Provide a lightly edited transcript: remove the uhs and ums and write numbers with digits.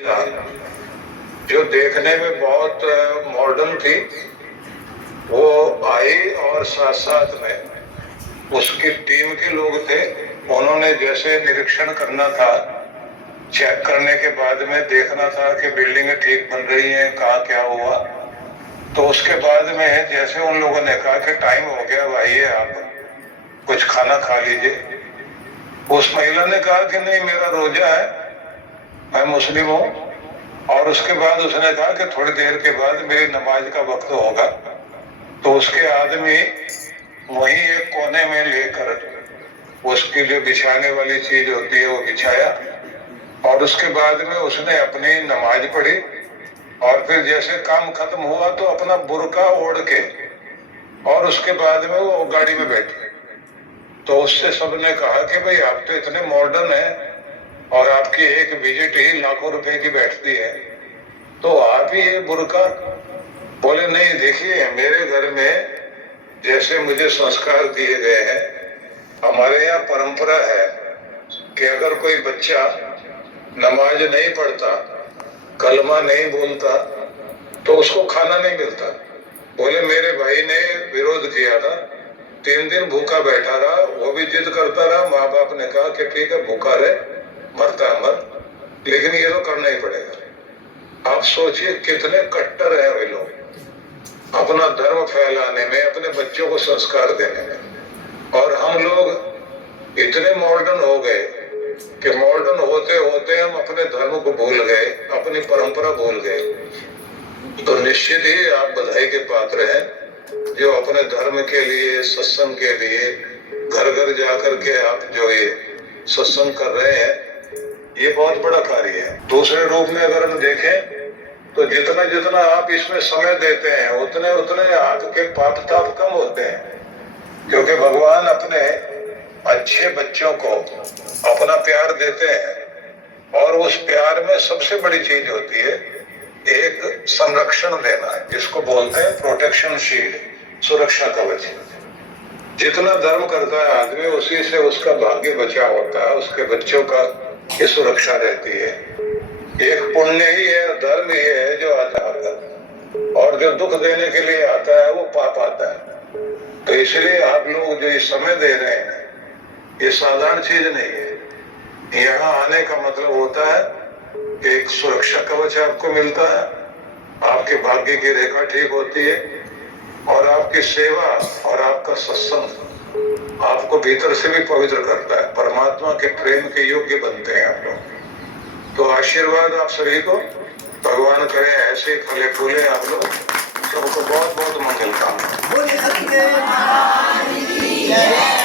जो देखने में बहुत मॉडर्न थी, वो आई और साथ साथ में उसकी टीम के लोग थे। उन्होंने जैसे निरीक्षण करना था, चेक करने के बाद में देखना था कि बिल्डिंगें ठीक बन रही हैं, कहाँ क्या हुआ। तो उसके बाद में जैसे उन लोगों ने कहा कि टाइम हो गया, आइए आप कुछ खाना खा लीजिए। उस महिला ने कहा कि नहीं, मेरा रोजा है, मैं मुस्लिम हूँ। और उसके बाद उसने कहा कि थोड़ी देर के बाद मेरी नमाज का वक्त होगा। तो उसके आदमी वहीं एक कोने में लेकर उसकी जो बिछाने वाली चीज होती है वो बिछाया, और उसके बाद में उसने अपनी नमाज पढ़ी। और फिर जैसे काम खत्म हुआ तो अपना बुर्का ओढ़ के और उसके बाद में वो गाड़ी में बैठी। तो उससे सबने कहा कि भाई आप तो इतने मॉडर्न हैं और आपकी एक विजिट ही लाखों रुपए की बैठती है, तो आप ही ये बुर्का। बोले नहीं, देखिए मेरे घर में जैसे मुझे संस्कार दिए गए हैं, हमारे यहाँ परंपरा है कि अगर कोई बच्चा नमाज नहीं पढ़ता, कलमा नहीं बोलता, तो उसको खाना नहीं मिलता। बोले मेरे भाई ने विरोध किया था, 3 दिन भूखा बैठा रहा, वो भी जिद करता रहा। माँ बाप ने कहा कि ठीक है, भूखा रहे, मरता मर, लेकिन ये तो करना ही पड़ेगा। आप सोचिए कितने कट्टर हैं वे लोग अपना धर्म फैलाने में, अपने बच्चों को संस्कार देने में। और हम लोग इतने मॉडर्न हो गए कि मॉडर्न होते होते हम अपने धर्म को भूल गए, अपनी परंपरा भूल गए। तो निश्चित ही आप बधाई के पात्र हैं जो अपने धर्म के लिए, सत्संग के लिए घर घर जाकर के आप जो ये सत्संग कर रहे हैं, ये बहुत बड़ा कार्य है। दूसरे रूप में अगर हम देखें तो जितना जितना आप इसमें समय देते हैं, उतने उतने आपके पाप ताप कम होते हैं, क्योंकि भगवान अपने अच्छे बच्चों को अपना प्यार देते हैं। और उस प्यार में सबसे बड़ी चीज होती है एक संरक्षण देना, जिसको बोलते हैं प्रोटेक्शन शील्ड, सुरक्षा कवच। जितना धर्म करता है आदमी, उसी से उसका भाग्य बचा होता है, उसके बच्चों का ये सुरक्षा रहती है। एक पुण्य ही है, धर्म ही है जो आता है, और जो दुख देने के लिए आता है वो पाप आता है। तो इसलिए आप लोग जो ये समय दे रहे हैं, ये साधारण चीज नहीं है। यहाँ आने का मतलब होता है कि एक सुरक्षा कवच आपको मिलता है, आपके भाग्य की रेखा ठीक होती है, और आपकी सेवा और आपका सत्संग आपको भीतर से भी पवित्र करता है, परमात्मा के प्रेम के योग्य बनते हैं आप लोग। तो आशीर्वाद आप सभी को, भगवान करे ऐसे फले फूले आप लोग, सबको बहुत बहुत मंगल कामना।